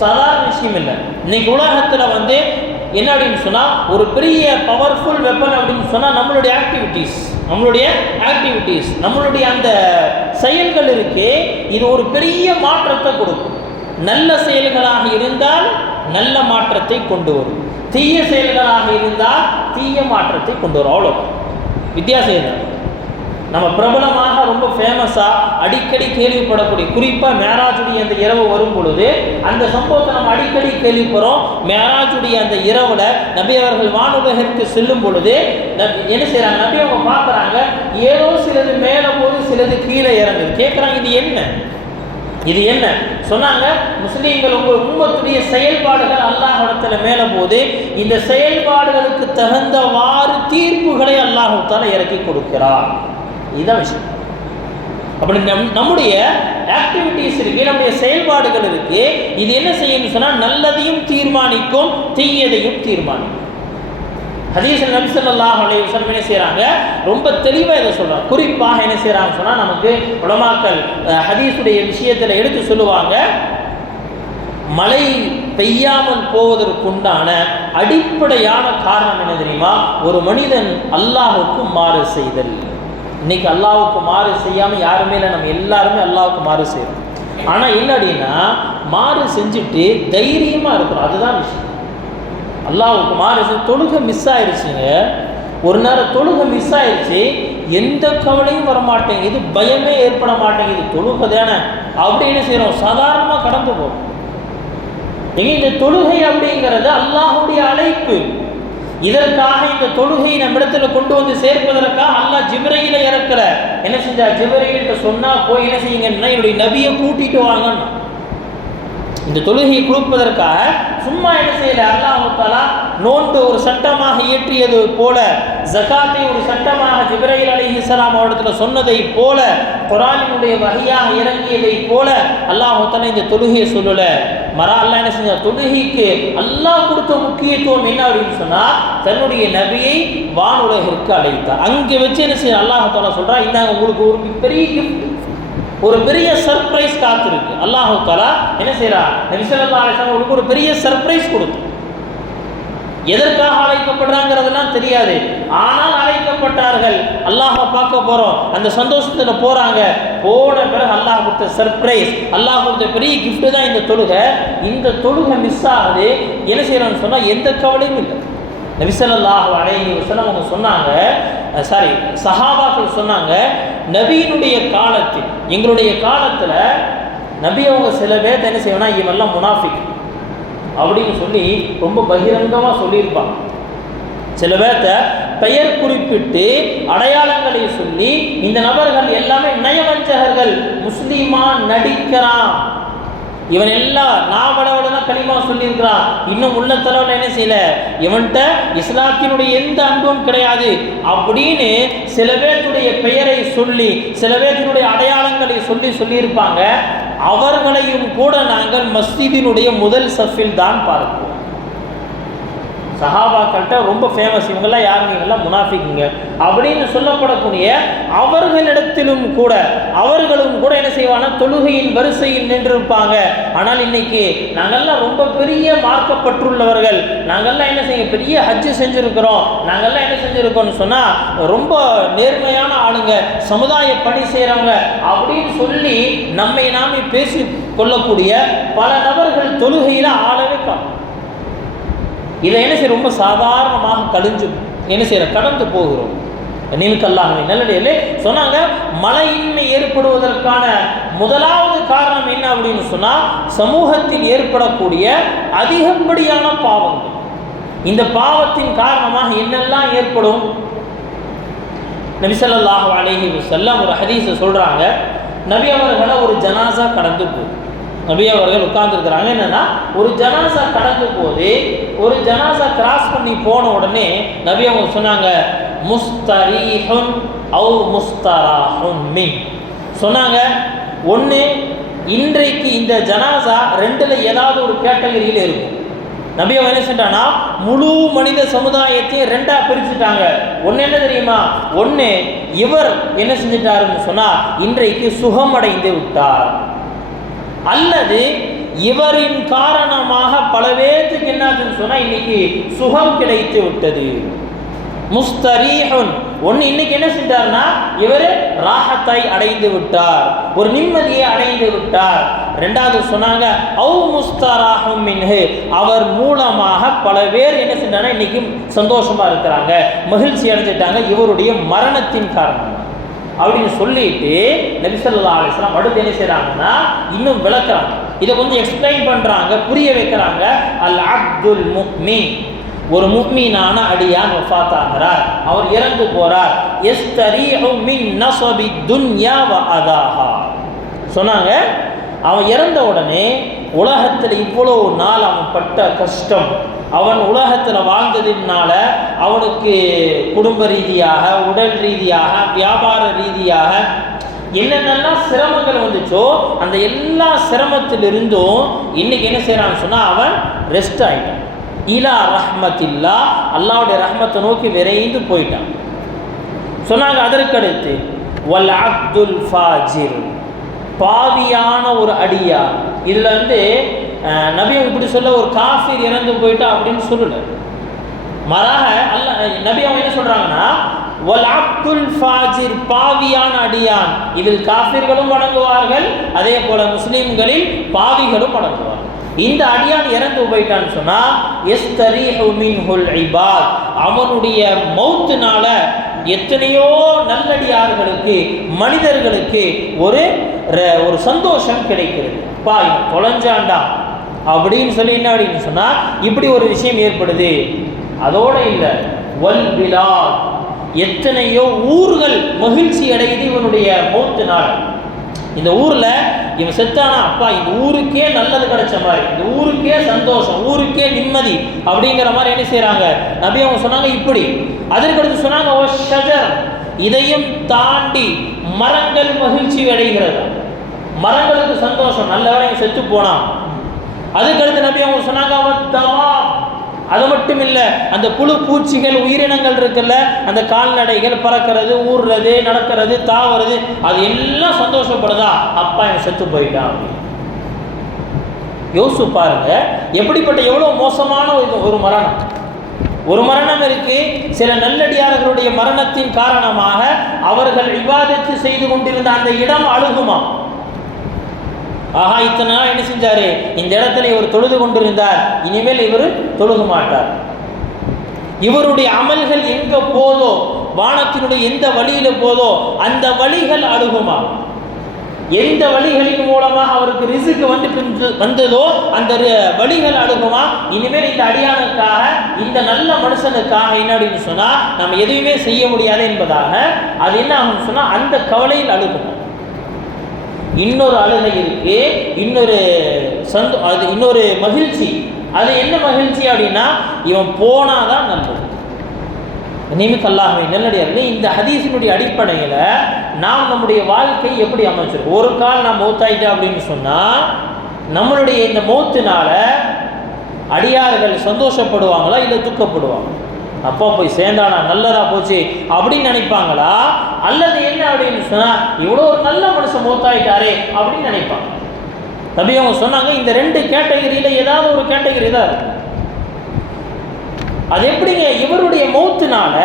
சாதாரண விஷயம் இல்லை. இன்னைக்கு உலகத்தில் என்ன அப்படின்னு சொன்னால், ஒரு பெரிய பவர்ஃபுல் வெப்பன் அப்படின்னு சொன்னால் நம்மளுடைய ஆக்டிவிட்டீஸ், நம்மளுடைய அந்த செயல்கள் இருக்கே, இது ஒரு பெரிய மாற்றத்தை கொடுக்கும். நல்ல செயல்களாக இருந்தால் நல்ல மாற்றத்தை கொண்டு வரும், தீய செயல்களாக இருந்தால் தீய மாற்றத்தை கொண்டு வரும். அவ்வளோ வித்தியாசம் தான். நம்ம பிரபலமாக ரொம்ப ஃபேமஸாக அடிக்கடி கேள்விப்படக்கூடிய, குறிப்பாக மேராஜுடைய அந்த இரவு வரும் பொழுது அந்த சம்பவத்தை நம்ம அடிக்கடி கேள்விப்படுறோம். மேராஜுடைய அந்த இரவில் நபி அவர்கள் வானுலகிற்கு செல்லும் பொழுது என்ன செய்கிறாங்க, நபி அவங்க பார்க்குறாங்க, ஏதோ சிலது மேலே போது சிலது கீழே இறங்குது. கேட்குறாங்க, இது என்ன சொன்னாங்க. முஸ்லீம்கள் உங்கள் உம்மத்துடைய செயல்பாடுகள் அல்லாஹ் இடத்துல மேலே போது இந்த செயல்பாடுகளுக்கு தகுந்தவாறு தீர்ப்புகளை அல்லாஹ் தஆலா இறக்கி கொடுக்கிறார். இதுதான் விஷயம். அப்படி நம்முடைய ஆக்டிவிட்டீஸ் இருக்கு, நம்முடைய செயல்பாடுகள் இருக்கு. இது என்ன செய்யணும்னு சொன்னால் நல்லதையும் தீர்மானிக்கும், தீயதையும் தீர்மானிக்கும். ஹதீஸில் நபி ஸல்லல்லாஹு அலைஹி வஸல்லம் என்ன செய்கிறாங்க, ரொம்ப தெளிவாக இதை சொல்கிறாங்க. குறிப்பாக என்ன செய்கிறாங்கன்னு சொன்னால், நமக்கு உலமாக்கள் ஹதீஸுடைய விஷயத்தில் எடுத்து சொல்லுவாங்க, மழை பெய்யாமல் போவதற்குண்டான அடிப்படையான காரணம் என்ன தெரியுமா? ஒரு மனிதன் அல்லாஹுக்கு மாறு செய்தல். இன்னைக்கு அல்லாஹ்வுக்கு மாறு செய்யாமல் யாருமே இல்லை, நம்ம எல்லாருமே அல்லாஹ்வுக்கு மாறு செய்கிறோம். ஆனால் என்ன அப்படின்னா, மாறு செஞ்சுட்டு தைரியமாக இருக்கிறோம், அதுதான் விஷயம். அல்லாஹ்வுக்கு மாறு தொழுகை மிஸ் ஆயிடுச்சுங்க, ஒரு நேரம் தொழுகை மிஸ் ஆயிடுச்சு, எந்த கவலையும் வரமாட்டேங்குது, பயமே ஏற்பட மாட்டேங்குது, தொழுகை தானே அப்படின்னு செய்கிறோம், சாதாரணமாக கடந்து போகும். இந்த தொழுகை அப்படிங்கிறது அல்லாஹ்வுடைய அழைப்பு. இதற்காக இந்த தொழுகையை நம்மிடத்தில் கொண்டு வந்து சேர்ப்பதற்காக அல்லாஹ் ஜிப்ரீலை இறக்கல. என்ன செஞ்சா, ஜிப்ரீல்கிட்ட சொன்னா போய் என்ன செய்யுங்கன்னா, என்னுடைய நபியை கூட்டிட்டு வாங்கன்னு. இந்த தொழுகையை கொடுப்பதற்காக சும்மா என்ன செய்யல. அல்லாஹ் தஆலா நோன்பு ஒரு சட்டமாக இயற்றியது போல, ஜகாத்தை ஒரு சட்டமாக ஜிப்ரீல் அலைஹிஸ்ஸலாம் அவரிடத்தில் சொன்னதை போல, குர்ஆனினுடைய வஹியாக இறங்கியதை போல அல்லாஹ் தஆலா இந்த தொழுகையை சொல்லல. அல்லாஹ் என்ன செஞ்சார், தொழுகைக்கு அல்லாஹ் கொடுத்த முக்கியத்துவம் என்ன அப்படின்னு சொன்னா, தன்னுடைய நபியை வானுலகிற்கு அழைத்தார். அங்கே வச்சு என்ன செய்ய அல்லாஹ் தஆலா சொல்றா, இந்தாங்க உங்களுக்கு ஒரு பெரிய கிஃப்ட், ஒரு பெரிய சர்ப்ரைஸ் காத்திருக்கு. அல்லாஹ் தஆலா என்ன செய்யறார், நபி ஸல்லல்லாஹு அலைஹி வஸல்லம் ஒரு பெரிய சர்ப்ரைஸ் கொடுத்து. எதற்காக அழைக்கப்படுறாங்கிறதெல்லாம் தெரியாது, ஆனால் அழைக்கப்பட்டார்கள். அல்லாஹ் பார்க்க போறோம், அந்த சந்தோஷத்துல போறாங்க. போன பிறகு அல்லாஹ் கொடுத்த சர்ப்ரைஸ், அல்லாஹ் கொடுத்த பெரிய கிஃப்ட் தான் இந்த தொழுகை. இந்த தொழுகை மிஸ் ஆகுது, என்ன செய்யறான்னு சொன்னா எந்த கவலையும் இல்லை. நபி ஸல்லல்லாஹு அலைஹி வஸல்லம் அவங்க சொன்னாங்க, சஹாபாக்கள் சொன்னாங்க, நபியினுடைய காலத்தில், எங்களுடைய காலத்துல நபி அவங்க சில பேர் என்ன செய்யணும்னா, இவெல்லாம் முனாஃபிக் அப்படின்னு சொல்லி ரொம்ப பகிரங்கமாக சொல்லியிருப்பாங்க. சில பேர்த்த பெயர் குறிப்பிட்டு அடையாளங்களை சொல்லி, இந்த நபர்கள் எல்லாமே நயவஞ்சகர்கள், முஸ்லீமா நடிக்கிறான், இவன் எல்லாம் நாவலவனா களிமா சொல்லியிருக்கிறான், இன்னும் உள்ள தலைவன் என்ன செய்யல, இவன்கிட்ட இஸ்லாத்தினுடைய எந்த அன்பும் கிடையாது அப்படின்னு சில பேருடைய பெயரை சொல்லி, சில பேருடைய அடையாளங்களை சொல்லியிருப்பாங்க. அவர்களையும் கூட நாங்கள் மஸ்ஜிதினுடைய முதல் சஃபில் தான் பார்ப்போம். சஹாபாக்கள்கிட்ட ரொம்ப ஃபேமஸ், இவங்கெல்லாம் யாருங்க, இவங்கெல்லாம் முனாஃபிக்குங்க அப்படின்னு சொல்லப்படக்கூடிய அவர்களும் கூட என்ன செய்வாங்கன்னா, தொழுகையின் வரிசையில் நின்றிருப்பாங்க. ஆனால் இன்னைக்கு நாங்கள்லாம் ரொம்ப பெரிய மார்க்கப்பட்டுள்ளவர்கள், நாங்கள்லாம் என்ன செய்ய பெரிய ஹஜ்ஜு செஞ்சுருக்கிறோம், நாங்கள்லாம் என்ன செஞ்சுருக்கோம்னு சொன்னால் ரொம்ப நேர்மையான ஆளுங்க, சமுதாய பணி செய்கிறவங்க அப்படின்னு சொல்லி நம்மை நாமே பேசி கொள்ளக்கூடிய பல நபர்கள் தொழுகையில் ஆளவே காணும். இதை என்ன செய்ய ரொம்ப சாதாரணமாக கடந்து போகிறோம். நீல்கல்லாகவே நல்லடியிலே சொன்னாங்க, மழையின்மை ஏற்படுவதற்கான முதலாவது காரணம் என்ன அப்படின்னு சொன்னா, சமூகத்தில் ஏற்படக்கூடிய அதிகப்படியான பாவங்கள். இந்த பாவத்தின் காரணமாக என்னெல்லாம் ஏற்படும்? நபி ஸல்லல்லாஹு அலைஹி வஸல்லம் ஒரு ஹதீஸை சொல்றாங்க, நபி அவர்களை ஒரு ஜனாசா கடந்து போகுது. நபி அவர்கள் உட்கார்ந்துருக்கிறாங்க. என்னன்னா, ஒரு ஜனாசா கடந்து போது, ஒரு ஜனாசா கிராஸ் பண்ணி போன உடனே நபி அவங்க சொன்னாங்க, முஸ்தரீஹுன் அவு முஸ்தராஹுன் மின் சொன்னாங்க. ஒன்று, இன்றைக்கு இந்த ஜனாசா ரெண்டுல ஏதாவது ஒரு கேட்டகரியில் இருக்கும். நபி அவங்க என்ன செஞ்சாங்கன்னா, முழு மனித சமுதாயத்தையும் ரெண்டா பிரிச்சுட்டாங்க. ஒன்று என்ன தெரியுமா, ஒன்று இவர் என்ன செஞ்சிட்டாருன்னு சொன்னா, இன்றைக்கு சுகமடைந்து விட்டார், அல்லது இவரின் காரணமாக பல பேருக்கு என்னாச்சுன்னு சொன்னா இன்னைக்கு சுகம் கிடைத்து விட்டது. முஸ்தரீஹுன், ஒன்று இன்னைக்கு என்ன செஞ்சார்னா, இவர் ராஹத்தை அடைந்து விட்டார், ஒரு நிம்மதியை அடைந்து விட்டார். ரெண்டாவது சொன்னாங்க, அவு முஸ்தராஹும் மின்ஹு, அவர் மூலமாக பல பேர் என்ன செஞ்சாங்கன்னா இன்னைக்கு சந்தோஷமா இருக்கிறாங்க, மகிழ்ச்சி அடைஞ்சிட்டாங்க, இவருடைய மரணத்தின் காரணம் அப்படின்னு சொல்லிட்டு நபி ஸல்லல்லாஹு அலைஹி வஸல்லம் அடுத்து என்ன செய்றாங்கன்னா, இன்னும் விளக்குறாங்க, இதை கொஞ்சம் எக்ஸ்பிளைன் பண்றாங்க, புரிய வைக்கிறாங்க. அல் அப்துல் முஃமின், ஒரு முஃமினான அடியான் வஃபாத் ஆகிறார், அவர் இறந்து போறார். யஸ்தரீஹு மின் நஸபி துன்யா வ அதாஹா சொன்னாங்க. அவன் இறந்த உடனே உலகத்தில் இவ்வளவு நாள் அவன் பட்ட கஷ்டம், அவன் உலகத்தில் வாழ்ந்ததினால அவனுக்கு குடும்ப ரீதியாக, உடல் ரீதியாக, வியாபார ரீதியாக என்னென்னலாம் சிரமங்கள் வந்துச்சோ, அந்த எல்லா சிரமத்திலிருந்தும் இன்னைக்கு என்ன செய்யறான்னு சொன்னா, அவன் ரெஸ்ட் ஆயிட்டான். இலா ரஹ்மத்தில்லா, அல்லாஹ்வுடைய ரஹ்மத்தை நோக்கி விரைந்து போயிட்டான் சொன்னாங்க. அதற்கடுத்து வல் அப்துல் ஃபாஜிர், பாவியான ஒரு அடியா. இதுல நபி இப்படி சொல்ல, ஒரு காஃபிர் இறந்து போயிட்டா அப்படின்னு சொல்லல, மாறாக நபி அவங்க என்ன சொல்றாங்கன்னா, வல் அப்துல் ஃபாஜிர், பாவியான அடியான். இதில் காஃபிர்களும் அடங்குவார்கள், அதே போல முஸ்லிம்களில் பாவிகளும் அடங்குவார்கள். இந்த அடியான் இறந்து போயிட்டான்னு சொன்னா, யஸ்தரீஹு மின்ஹுல் இபாத், அவனுடைய மௌத்தினால எத்தனையோ நல்லடியார்களுக்கு, மனிதர்களுக்கு ஒரு சந்தோஷம் கிடைக்கிறது. பா இவன் தொலைஞ்சாண்டா அப்படின்னு சொல்லி என்ன அப்படின்னு சொன்னா, இப்படி ஒரு விஷயம் ஏற்படுது. அதோட இல்லை, வல் பிலாத், எத்தனையோ ஊர்கள் மகிழ்ச்சி அடையுது இவனுடைய மௌத்தினால். இந்த ஊரில் இவன் செத்தானா, அப்பா இந்த ஊருக்கே நல்லது கிடைச்ச மாதிரி, இந்த ஊருக்கே சந்தோஷம், ஊருக்கே நிம்மதி அப்படிங்கிற மாதிரி என்ன செய்கிறாங்க நபி அவங்க சொன்னாங்க. இப்படி அதற்கடுத்து சொன்னாங்க ஓ ஷஜர், இதையும் தாண்டி மரங்கள் மகிழ்ச்சி அடைகிறது, மரங்களுக்கு சந்தோஷம், நல்ல வேலை செத்து போனான். அதுக்கடுத்து நபி அவங்க சொன்னாங்க அது மட்டும் இல்லை, அந்த புழு பூச்சிகள் உயிரினங்கள் இருக்குல்ல, அந்த கால்நடைகள் பறக்கிறது, ஊறுறது, நடக்கிறது, தாவறது, அது எல்லாம் சந்தோஷப்படுதா, அப்பா இவன் செத்து போயிட்டான். யோசிச்சு பாருங்க, எப்படிப்பட்ட எவ்வளோ மோசமான ஒரு மரணம். ஒரு மரணம் இருக்கு, சில நல்லடியார்களுடைய மரணத்தின் காரணமாக அவர்கள் இபாதத்து செய்து கொண்டிருந்த அந்த இடம் அழுகுமா. ஆஹா, இத்தனை நாள் என்ன செஞ்சாரு, இந்த இடத்துல இவர் தொழுது கொண்டிருந்தார், இனிமேல் இவர் தொழுக மாட்டார். இவருடைய அமல்கள் எங்க போதோ, வானத்தினுடைய எந்த வழியில போதோ அந்த வழிகள் அழுகுமா. எந்த வழிகளின் மூலமாக அவருக்கு ரிஸ்க் வந்ததோ அந்த வழிகள் அழுகுமா. இனிமேல் இந்த அடியானுக்காக, இந்த நல்ல மனுஷனுக்காக என்ன அப்படின்னு சொன்னா நம்ம எதுவுமே செய்ய முடியாது என்பதாக அது என்ன ஆகும்னு சொன்னா அந்த கவலையில் அழுகுமா. இன்னொரு அழுகை இருக்கு, இன்னொரு மகிழ்ச்சி. அது என்ன மகிழ்ச்சி அப்படின்னா, இவன் போனாதான் நல்லது. நிமிக்கல்லாகவே நல்லடியார்கள், இந்த ஹதீஸினுடைய அடிப்படையில் நாம் நம்முடைய வாழ்க்கை எப்படி அமைச்சிருக்கோம். ஒரு கால் நாம் மௌத்தாயிட்டோம் அப்படின்னு சொன்னால் நம்மளுடைய இந்த மௌத்தினால அடியார்கள் சந்தோஷப்படுவாங்களா இல்லை துக்கப்படுவாங்க? அப்பா போய் சேர்ந்தானா நல்லதா போச்சு அப்படின்னு நினைப்பாங்களா, அல்லது என்ன அப்படின்னு சொன்னா இவ்வளோ ஒரு நல்ல மனுஷன் மௌத்தாயிட்டாரே அப்படின்னு நினைப்பாங்க. தம்பி அவங்க சொன்னாங்க இந்த ரெண்டு கேட்டகரியில ஏதாவது ஒரு கேட்டகரி தான் இருக்கு. அது எப்படிங்க, இவருடைய மௌத்துனால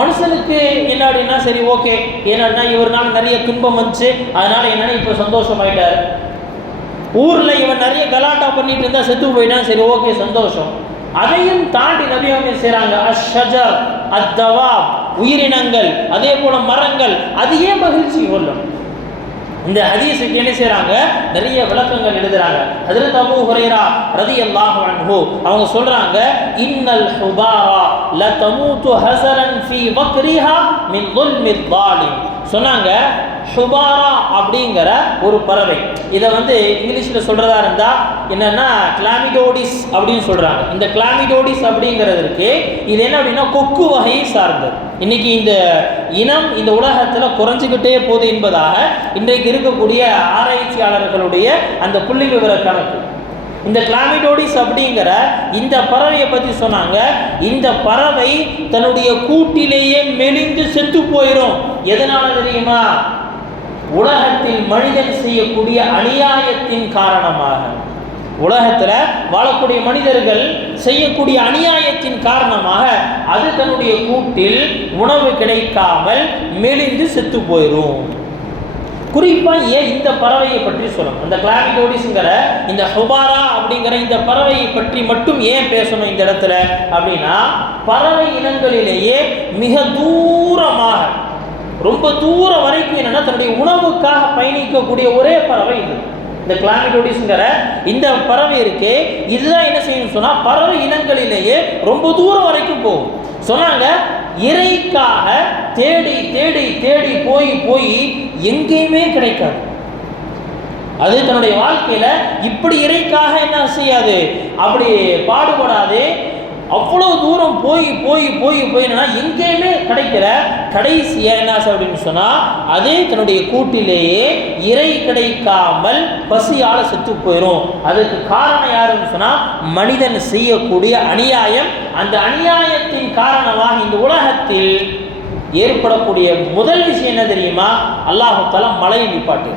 மனுஷனுக்கு என்ன அப்படின்னா சரி ஓகே, ஏன்னா இவருனால நிறைய துன்பம் வந்துச்சு, அதனால என்னன்னா இப்போ சந்தோஷமாயிட்டாரு. ஊர்ல இவன் நிறைய கலாட்டா பண்ணிட்டு இருந்தா செத்து போயிட்டான், சரி ஓகே சந்தோஷம். அதையும் தாண்டி நபி அவங்க செய்றாங்க அஷ்ஷஜர் அத்தவாப், உயிரினங்கள், அதே போல மரங்கள், அது ஏன் மகிழ்ச்சி கொள்ளும். இந்த ஹதீஸுக்கு என்ன செய்றாங்க, நிறைய விளக்கங்கள் எழுதுறாங்க. ஹஜ்ரத் அபூ ஹுரைரா ரலியல்லாஹு அன்ஹு அவங்க சொல்றாங்க, இன்னல் ஹுபாரா லதமூது ஹஸரன் ஃபீ வக்ரிஹா மின் ظுல்மில் ظالم. சொன்னாங்க ஹுபாரா அப்படிங்கிற ஒரு பறவை, இதை இங்கிலீஷில் சொல்கிறதா இருந்தால் என்னென்னா கிளாமிடோடிஸ் அப்படின்னு சொல்கிறாங்க. இந்த கிளாமிடோடிஸ் அப்படிங்கிறதுக்கு இது என்ன அப்படின்னா கொக்கு வகையை சார்ந்தது. இன்றைக்கி இந்த இனம் இந்த உலகத்தில் குறைஞ்சிக்கிட்டே போகுது என்பதாக இன்றைக்கு இருக்கக்கூடிய ஆராய்ச்சியாளர்களுடைய அந்த புள்ளி விவர கணக்கு. இந்த கிளாமிடோடிஸ் அப்படிங்கிற இந்த பறவையை பற்றி சொன்னாங்க, இந்த பறவை தன்னுடைய கூட்டிலேயே மெலிந்து செத்து போயிடும். எதனால தெரியுமா? உலகத்தில் மனிதன் செய்யக்கூடிய அநியாயத்தின் காரணமாக. உலகத்தில் வாழக்கூடிய மனிதர்கள் செய்யக்கூடிய அநியாயத்தின் காரணமாக அது தன்னுடைய கூட்டில் உணவு கிடைக்காமல் மெலிந்து செத்து போயிடும். குறிப்பாக ஏன் இந்த பறவையை பற்றி சொல்லணும், அந்த கிளாமிடோடிஸ்ங்கிற இந்த ஹுபாரா அப்படிங்கிற இந்த பறவையை பற்றி மட்டும் ஏன் பேசணும் இந்த இடத்துல அப்படின்னா, பறவை இனங்களிலேயே மிக தூரமாக, ரொம்ப தூரம் வரைக்கும் என்னன்னா தன்னுடைய உணவுக்காக பயணிக்கக்கூடிய ஒரே பறவை இது. இந்த கிளாமிடோடிஸ்ங்கிற இந்த பறவை இருக்கே, இதுதான் என்ன செய்யணும்னு சொன்னா பறவை இனங்களிலேயே ரொம்ப தூரம் வரைக்கும் போகும். சொன்னாங்க இறைக்காக தேடி தேடி தேடி போய் போய் எங்கேயுமே கிடைக்காது. அது தன்னுடைய வாழ்க்கையில இப்படி இறைக்காக என்ன செய்யாது, அப்படி பாடுபடாது. அவ்வளோ தூரம் போய் போய் போய் போய் என்னன்னா எங்கேயுமே கிடைக்கல. கடைசி என்ன அப்படின்னு சொன்னா அதே தன்னுடைய கூட்டிலேயே இறை கிடைக்காமல் பசியால செத்து போயிடும். அதுக்கு காரணம் யாருன்னு சொன்னா மனிதன் செய்யக்கூடிய அநியாயம். அந்த அநியாயத்தின் காரணமாக இந்த உலகத்தில் ஏற்படக்கூடிய முதல் விஷயம் என்ன தெரியுமா? அல்லாஹ் தஆலா மழையை நிப்பாட்டு.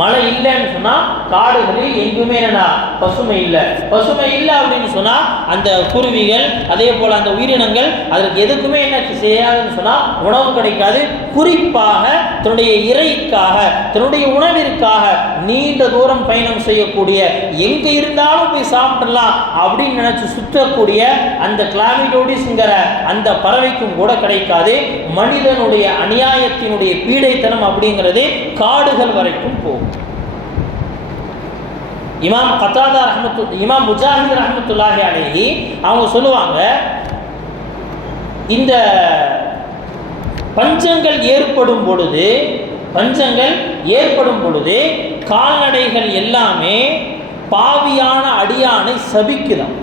மழை இல்லைன்னு சொன்னா காடுகளில் எங்குமே என்னன்னா பசுமை இல்லை. பசுமை இல்லை அப்படின்னு சொன்னா அந்த குருவிகள் அதே போல அந்த உயிரினங்கள் அதற்கு எதுக்குமே என்ன செய்யாதுன்னு சொன்னா உணவு கிடைக்காது. குறிப்பாக தன்னுடைய இறைக்காக தன்னுடைய உணவிற்காக நீண்ட தூரம் பயணம் செய்யக்கூடிய, எங்க இருந்தாலும் போய் சாப்பிடலாம் அப்படின்னு நினைச்சு சுற்றக்கூடிய அந்த கிளாமிடோடிஸ்ங்கிற அந்த பறவைக்கும் கூட கிடைக்காது. மனிதனுடைய அநியாயத்தினுடைய பீடைத்தனம் அப்படிங்கிறது காடுகள் வரைக்கும் போகும். இமாம் கத்தாதா இமாம் முஜாஹித் ரஹ்மத்துல்லாஹி அலைஹி அவங்க சொல்லுவாங்க, இந்த பஞ்சங்கள் ஏற்படும் பொழுது, பஞ்சங்கள் ஏற்படும் பொழுது கால்நடைகள் எல்லாமே பாவியான அடியானை சபிக்குதான்.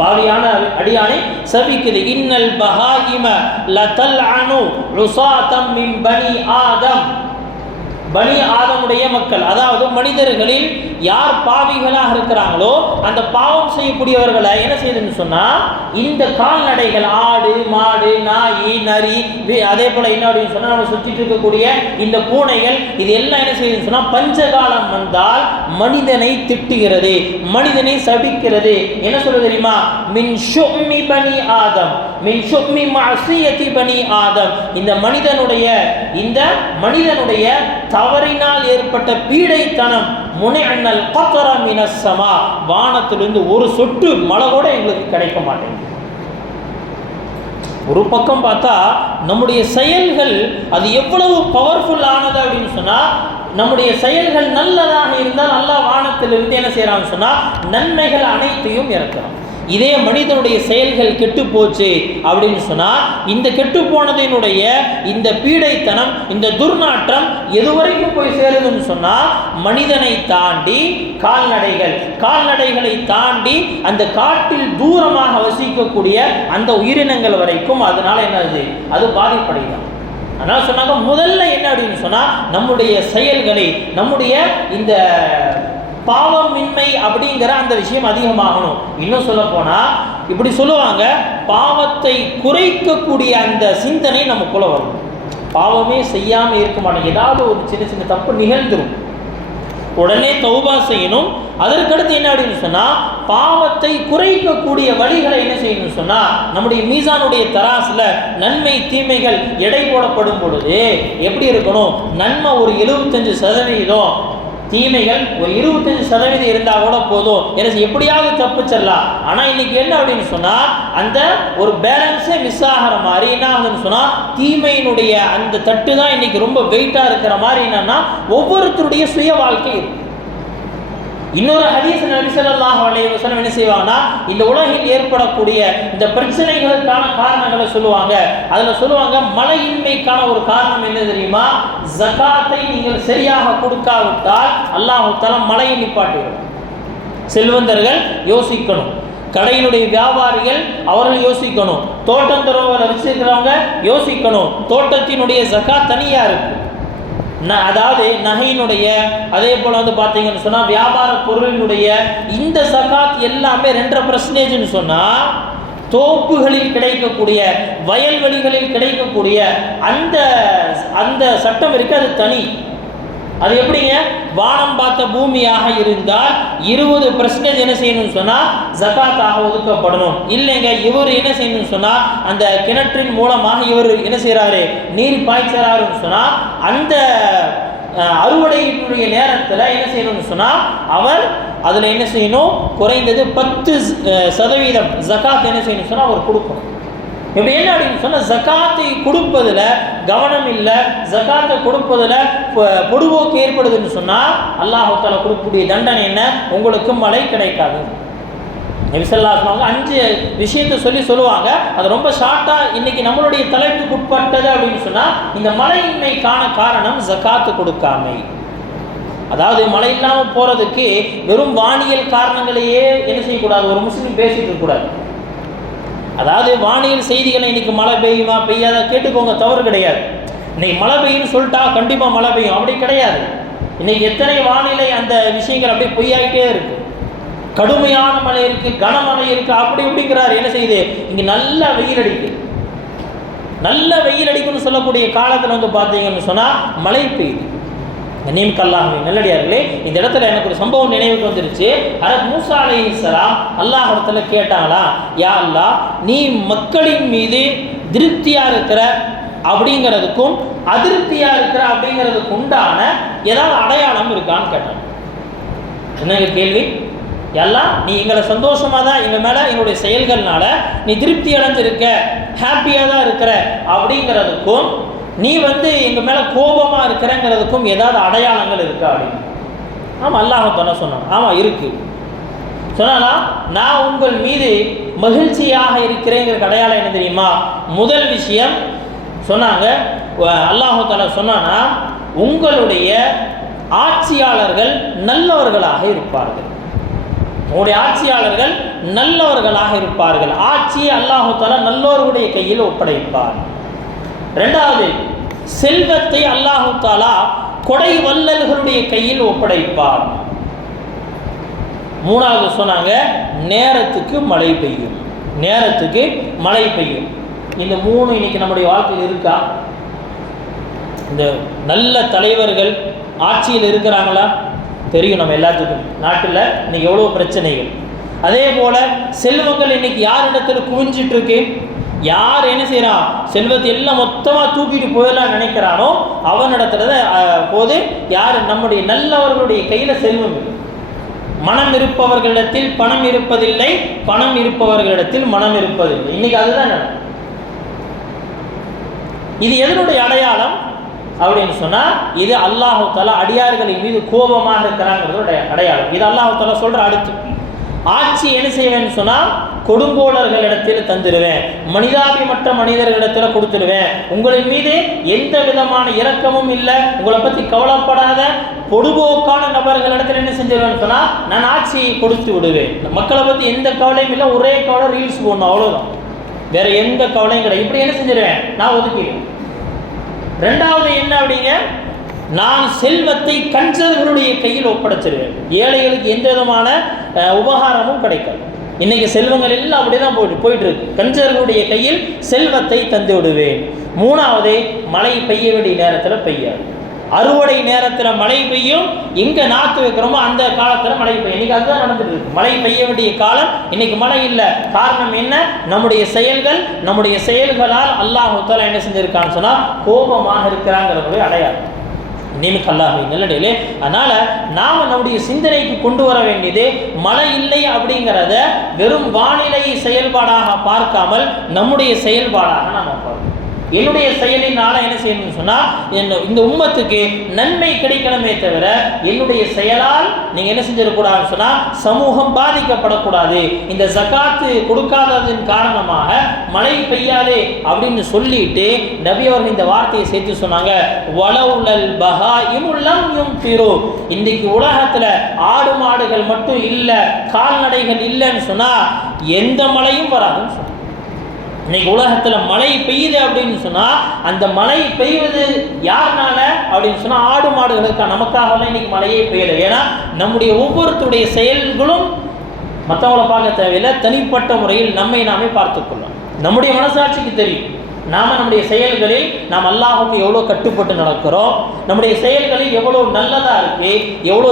பாவியான அடியானை சபிக்குது. இன்னல் பஹாயிம லதல்அனு ருசாதம் மின் பனி ஆதம். பனி ஆதமுடைய மக்கள், அதாவது மனிதர்களில் யார் பாவிகளாக இருக்கிறாங்களோ அந்த பாவம் செய்யக்கூடியவர்களை என்ன செய்யுதுன்னு சொன்னா, இந்த கால்நடைகள் ஆடு மாடு நாய் நரி அதே போல என்ன அப்படின்னு சொன்னா நம்ம சுற்றிட்டு இருக்கக்கூடிய இந்த பூனைகள் இது எல்லாம் என்ன செய்யுதுன்னு சொன்னா பஞ்சகாலம் வந்தால் மனிதனை திட்டுகிறது, மனிதனை சபிக்கிறது. என்ன சொல்றது தெரியுமா? மின் ஷும்மி பனி ஆதம் மின் ஷும்மி மஅசியதி பனி ஆதம். இந்த மனிதனுடைய தவறினால் ஏற்பட்ட பீடைத்தனம். முனிஅன்னல் கத்ர மினஸ் ஸமா. வானத்திலிருந்து ஒரு சொட்டு மழை கூட எங்களுக்கு கிடைக்க மாட்டேங்குது. ஒரு பக்கம் பார்த்தா நம்முடைய செயல்கள் அது எவ்வளவு பவர்ஃபுல்லானது அப்படின்னு சொன்னா, நம்முடைய செயல்கள் நல்லதாக இருந்தால் அல்லாஹ் வானத்திலிருந்து என்ன செய்யறான்னு சொன்னா நன்மைகள் அனைத்தையும் இறக்குறான். இதே மனிதனுடைய செயல்கள் கெட்டு போச்சு அப்படின்னு சொன்னா இந்த கெட்டு போனதினுடைய இந்த பீடைத்தனம் இந்த துர்நாற்றம் எதுவரைக்கும் போய் சேருதுன்னு சொன்னா மனிதனை தாண்டி கால்நடைகளை தாண்டி அந்த காட்டில் தூரமாக வசிக்கக்கூடிய அந்த உயிரினங்கள் வரைக்கும் அதனால என்னது அது பாதிப்படையும். அதனால சொன்னாங்க முதல்ல என்ன அப்படின்னு சொன்னா நம்முடைய செயல்களை நம்முடைய இந்த பாவமின்மை அப்படிங்கிற அந்த விஷயம் அதிகமாகணும். இன்னும் சொல்ல போனா இப்படி சொல்லுவாங்க, பாவத்தை குறைக்கக்கூடிய அந்த சிந்தனை நமக்குள்ள வரும். பாவமே செய்யாம இருக்க மாட்டோம், ஏதாவது ஒரு சின்ன சின்ன தப்பு நிகழ்ந்துடும், உடனே தௌபா செய்யணும். அதற்கடுத்து என்ன அப்படின்னு சொன்னா பாவத்தை குறைக்கக்கூடிய வழிகளை என்ன செய்யணும்னு சொன்னா நம்முடைய மீசானுடைய தராசுல நன்மை தீமைகள் எடை போடப்படும் பொழுது எப்படி இருக்கணும்? நன்மை ஒரு 75%, தீமைகள் ஒரு 25% இருந்தால் கூட போதும், எனக்கு எப்படியாவது தப்பிச்சிடலாம். ஆனால் இன்னைக்கு என்ன அப்படின்னு சொன்னால் அந்த ஒரு பேலன்ஸே மிஸ் ஆகிற மாதிரி என்ன ஆகுதுன்னு சொன்னால் தீமையினுடைய அந்த தட்டு தான் இன்னைக்கு ரொம்ப வெயிட்டாக இருக்கிற மாதிரி. என்னன்னா ஒவ்வொருத்தருடைய சுய வாழ்க்கை இருக்கு. இன்னொரு ஹதீஸ் நபி ஸல்லல்லாஹு அலைஹி வஸல்லம் என்ன செய்வாங்கன்னா இந்த உலகில் ஏற்படக்கூடிய இந்த பிரச்சனைகளுக்கான காரணங்களை சொல்லுவாங்க. அதில் சொல்லுவாங்க மழையின்மைக்கான ஒரு காரணம் என்ன தெரியுமா? ஜகாத்தை நீங்கள் சரியாக கொடுக்காவிட்டால் அல்லாஹ் தஆலா மழையை நிப்பாட்டிடும். செல்வந்தர்கள் யோசிக்கணும், கடையினுடைய வியாபாரிகள் அவர்கள் யோசிக்கணும், தோட்டம் துறவுகளை வச்சிருக்கிறவங்க யோசிக்கணும். தோட்டத்தினுடைய ஜகாத் தனியா இருக்கு, அதாவது நகையினுடைய அதே போல பார்த்தீங்கன்னு சொன்னா வியாபார பொருளினுடைய இந்த ஜகாத் எல்லாமே 2.5% சொன்னா தோப்புகளில் கிடைக்கக்கூடிய வயல்வெளிகளில் கிடைக்கக்கூடிய அந்த சட்டம் இருக்கு, அது தனி. அது எப்படிங்க? வானம் பார்த்த பூமியாக இருந்தால் 20% என்ன செய்யணும்னு சொன்னா ஜகாத்தாக ஒதுக்கப்படணும். இல்லைங்க இவர் என்ன செய்யணும்னு சொன்னா அந்த கிணற்றின் மூலமாக இவர் என்ன செய்யறாரு நீர் பாய்ச்சறாருன்னு சொன்னா அந்த அறுவடையினுடைய நேரத்தில் என்ன செய்யணும்னு சொன்னா அவர் அதுல என்ன செய்யணும்? குறைந்தது 10% ஜகாத் என்ன செய்யணும்னு சொன்னா அவர் கொடுக்கணும். இப்படி என்ன அப்படின்னு சொன்னா ஜகாத்தை கொடுப்பதில் கவனம் இல்லை, ஜகாத்தை கொடுப்பதில் பொடுபோக்கு ஏற்படுதுன்னு சொன்னா அல்லாஹ் தஆலா கொடுக்கக்கூடிய தண்டனை என்ன? உங்களுக்கு மழை கிடைக்காது. நபி ஸல்லல்லாஹு அலைஹி வஸல்லம் 5 விஷயத்தை சொல்லுவாங்க. அது ரொம்ப ஷார்ட்டா இன்னைக்கு நம்மளுடைய தலைப்புக்கு உட்பட்டது அப்படின்னு சொன்னா இந்த மழையின்மைக்கான காரணம் ஜகாத்து கொடுக்காமை. அதாவது மழை இல்லாமல் போறதுக்கு வெறும் வானியல் காரணங்களையே என்ன செய்யக்கூடாது, ஒரு முஸ்லீம் பேசிட்டு இருக்கக்கூடாது. அதாவது வானியல் செய்திகளை இன்னைக்கு மழை பெய்யுமா பெய்யாதா கேட்டுக்கோங்க, தவறு கிடையாது. இன்னைக்கு மழை பெய்யும்னு சொல்லிட்டா கண்டிப்பாக மழை பெய்யும் அப்படி கிடையாது. இன்னைக்கு எத்தனை வானிலை அந்த விஷயங்கள் அப்படியே பொய்யாகிட்டே இருக்கு. கடுமையான மழை இருக்கு, கனமழை இருக்கு, அப்படி இப்படிங்கிறாரு. என்ன செய்யுது? இங்கே நல்ல வெயில் அடிக்குது. நல்ல வெயில் அடிக்கும்னு சொல்லக்கூடிய காலத்தில் பார்த்தீங்கன்னு சொன்னால் மழை பெய்யுது. கண்ணியமிக்க நல்லடியார்களே, இந்த இடத்துல எனக்கு ஒரு சம்பவம் நினைவுக்கு வந்துருச்சு. ஹஜ்ரத் மூசா அலைஹிஸ்ஸலாம் அல்லாஹ் இடத்துல கேட்டாங்களா, யா அல்லாஹ் நீ மக்களின் மீது திருப்தியா இருக்கிற அப்படிங்கிறதுக்கும் அதிருப்தியா இருக்கிற அப்படிங்கிறதுக்கு உண்டான ஏதாவது அடையாளம் இருக்கான்னு கேட்டாங்க. என்னங்க கேள்வி? எல்லாம் நீ எங்களை சந்தோஷமாக தான் எங்கள் மேலே எங்களுடைய செயல்கள்னால நீ திருப்தி அடைஞ்சிருக்க, ஹாப்பியாக தான் இருக்கிற அப்படிங்கிறதுக்கும் நீ எங்கள் மேலே கோபமாக இருக்கிறங்கிறதுக்கும் ஏதாவது அடையாளங்கள் இருக்கா அப்படின்னு. ஆமாம், அல்லாஹ் தானே சொன்னான். ஆமாம் இருக்குது. சொன்னாலா நான் உங்கள் மீது மகிழ்ச்சியாக இருக்கிறேங்கிற அடையாளம் என்ன தெரியுமா? முதல் விஷயம் சொன்னாங்க, அல்லாஹ் தாலா சொன்னானா உங்களுடைய ஆட்சியாளர்கள் நல்லவர்களாக இருப்பார்கள். உங்களுடைய ஆட்சியாளர்கள் நல்லவர்களாக இருப்பார்கள். ஆட்சியை அல்லாஹு தஆலா நல்லோர்களுடைய கையில் ஒப்படைப்பார். இரண்டாவது, செல்வத்தை அல்லாஹு தஆலா கொடை வள்ளல்களுடைய கையில் ஒப்படைப்பார். மூணாவது சொன்னாங்க, நேரத்துக்கு மழை பெய்யும். நேரத்துக்கு மழை பெய்யும். இந்த மூணு இன்னைக்கு நம்முடைய வாழ்க்கையில் இருக்கா? இந்த நல்ல தலைவர்கள் ஆட்சியில் இருக்கிறாங்களா? தெரியும் நம்ம எல்லாத்துக்கும். நாட்டில் இன்னைக்கு எவ்வளோ பிரச்சனைகள். அதே போல செல்வங்கள் இன்னைக்கு யாரிடத்துல குவிஞ்சிட்டு இருக்கு? யார் என்ன செய்யறான்? செல்வத்தை எல்லாம் மொத்தமாக தூக்கிட்டு போயிடலாம் நினைக்கிறானோ அவனிடத்துல போது யார்? நம்முடைய நல்லவர்களுடைய கையில் செல்வம் இல்லை. மனம் இருப்பவர்களிடத்தில் பணம் இருப்பதில்லை, பணம் இருப்பவர்களிடத்தில் மனம் இருப்பதில்லை. இன்னைக்கு அதுதான் நடக்கும். இது எதனுடைய அடையாளம் அப்படின்னு சொன்னா, இது அல்லாஹு தஆலா அடியார்களின் மீது கோபமாக இருக்கிறாங்கிறதோட அடையாளம். இது அல்லாஹு தஆலா சொல்ற. அடுத்து ஆட்சி என்ன செய்வேன்னு சொன்னா, கொடுங்கோலர்களிடத்தில் தந்துடுவேன், மனிதாபிமற்ற மனிதர்களிடத்தில் கொடுத்துடுவேன், உங்களின் மீது எந்த விதமான இரக்கமும் இல்லை, உங்களை பற்றி கவலைப்படாத பொதுபோக்கான நபர்களிடத்தில் என்ன செஞ்சிருவேன்னு சொன்னா, நான் ஆட்சியை கொடுத்து விடுவேன். மக்களை பற்றி எந்த கவலையும் இல்லை, ஒரே கவலை ரீல்ஸ் போடணும், அவ்வளோதான். வேற எந்த கவலையும் கிடையாது. இப்படி என்ன செஞ்சிருவேன்? நான் ஒதுக்கிடுவேன். ரெண்டாவது என்ன அப்படிங்க, நான் செல்வத்தை கஞ்சர்களுடைய கையில் ஒப்படைச்சிருவேன். ஏழைகளுக்கு எந்த விதமான உபகாரமும் கிடைக்காது. இன்னைக்கு செல்வங்கள் எல்லாம் அப்படிதான் போயிட்டு இருக்கு. கஞ்சர்களுடைய கையில் செல்வத்தை தந்து விடுவேன். மூணாவது, மழை பெய்ய வேண்டிய நேரத்தில் பெய்யாது. அறுவடை நேரத்தில் மழை பெய்யும். எங்க நாற்று வைக்கிறோமோ அந்த காலத்தில் மழை பெய்யும். இன்னைக்கு அதுதான் நடந்துட்டு இருக்கு. மழை பெய்ய வேண்டிய காலம் இன்னைக்கு மழை இல்லை. காரணம் என்ன? நம்முடைய செயல்கள். நம்முடைய செயல்களால் அல்லாஹ் தஆலா என்ன செஞ்சிருக்கான்னு சொன்னா, கோபமாக இருக்கிறாங்கிறதுடைய அடையாளம். நிமிக்கு அல்லாஹ்வின் நல்லடியிலே. அதனால நாம நம்முடைய சிந்தனைக்கு கொண்டு வர வேண்டியது, மழை இல்லை அப்படிங்கிறத வெறும் வானிலை செயல்பாடாக பார்க்காமல் நம்முடைய செயல்பாடாக நாம பார்க்கணும். என்னுடைய செயலினால என்ன செய்யணும்னு சொன்னா, இந்த உம்மத்துக்கு நன்மை கிடைக்கணுமே தவிர என்னுடைய செயலால் நீங்க என்ன செஞ்சிடக்கூடாதுன்னு சொன்னா சமூகம் பாதிக்கப்படக்கூடாது. இந்த ஜகாத்து கொடுக்காததன் காரணமாக மழை பெய்யாதே அப்படின்னு சொல்லிட்டு நபி அவர்கள் இந்த வார்த்தையை சேர்த்து சொன்னாங்க, வலவுலல் பஹாயிமு லம் யும்திரு. இன்னைக்கு உலகத்துல ஆடு மாடுகள் மட்டும் இல்ல, கால்நடைகள் இல்லைன்னு சொன்னா எந்த மழையும் வராதுன்னு சொன்னாங்க. இன்னைக்கு உலகத்துல மழை பெய்யுது அப்படின்னு சொன்னா அந்த மழை பெய்வது யாருனால அப்படின்னு சொன்னா ஆடு மாடுகளுக்கா? நமக்காக இன்னைக்கு மழையே பெய்யல. ஏன்னா நம்முடைய ஒவ்வொருத்தருடைய செயல்களும் மற்றவங்களை பார்க்க தேவையில்லை, தனிப்பட்ட முறையில் நம்மை நாமே பார்த்துக்கொள்ளலாம். நம்முடைய மனசாட்சிக்கு தெரியும் நாம நம்முடைய செயல்களில் நாம் அல்லாஹ்வுக்கு எவ்வளோ கட்டுப்பட்டு நடக்கிறோம், நம்முடைய செயல்களில் எவ்வளோ நல்லதா இருக்கு, எவ்வளோ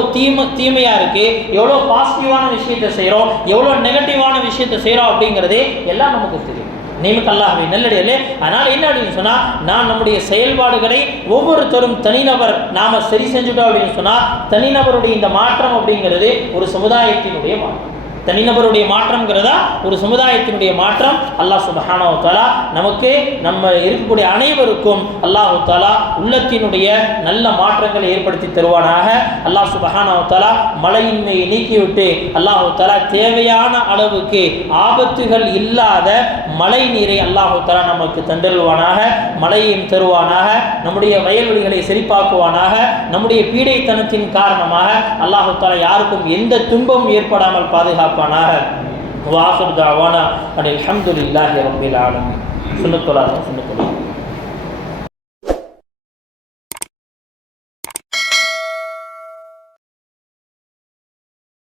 தீமையா இருக்கு, எவ்வளோ பாசிட்டிவான விஷயத்தை செய்கிறோம், எவ்வளோ நெகட்டிவான விஷயத்தை செய்கிறோம் அப்படிங்கிறதே எல்லாம் நமக்கு தெரியும். நிமிக்கு அல்லாஹ்வின் நல்லடியார்களே. அதனால என்ன அப்படின்னு சொன்னா, நான் நம்முடைய செயல்பாடுகளை ஒவ்வொருத்தரும் தனிநபர் நாம சரி செஞ்சுட்டோம் அப்படின்னு சொன்னா, தனிநபருடைய இந்த மாற்றம் அப்படிங்கிறது ஒரு சமுதாயத்தினுடைய மாற்றம். தனிநபருடைய மாற்றம்ங்கிறதா ஒரு சமுதாயத்தினுடைய மாற்றம். அல்லாஹ் சுப்ஹானஹு வ தஆலா நமக்கு நம்ம இருக்கக்கூடிய அனைவருக்கும் அல்லாஹ் தஆலா உள்ளத்தினுடைய நல்ல மாற்றங்களை ஏற்படுத்தி தருவானாக. அல்லாஹ் சுப்ஹானஹு வ தஆலா மழையின்மையை நீக்கிவிட்டு அல்லாஹ் தஆலா தேவையான அளவுக்கு ஆபத்துகள் இல்லாத மழை நீரை அல்லாஹ் தஆலா நமக்கு தந்தருவானாக, மழையையும் தருவானாக, நம்முடைய வயல்வெளிகளை செழிப்பாக்குவானாக. நம்முடைய பீடைத்தனத்தின் காரணமாக அல்லாஹ் தஆலா யாருக்கும் எந்த துன்பமும் ஏற்படாமல் பாதுகாப்பானாக. வாஹிர் தஅவானா அல்ஹம்துலில்லாஹி ரப்பில் ஆலமீன். சுன்னத்துல்லாஹி சுன்னத்துல்லாஹி.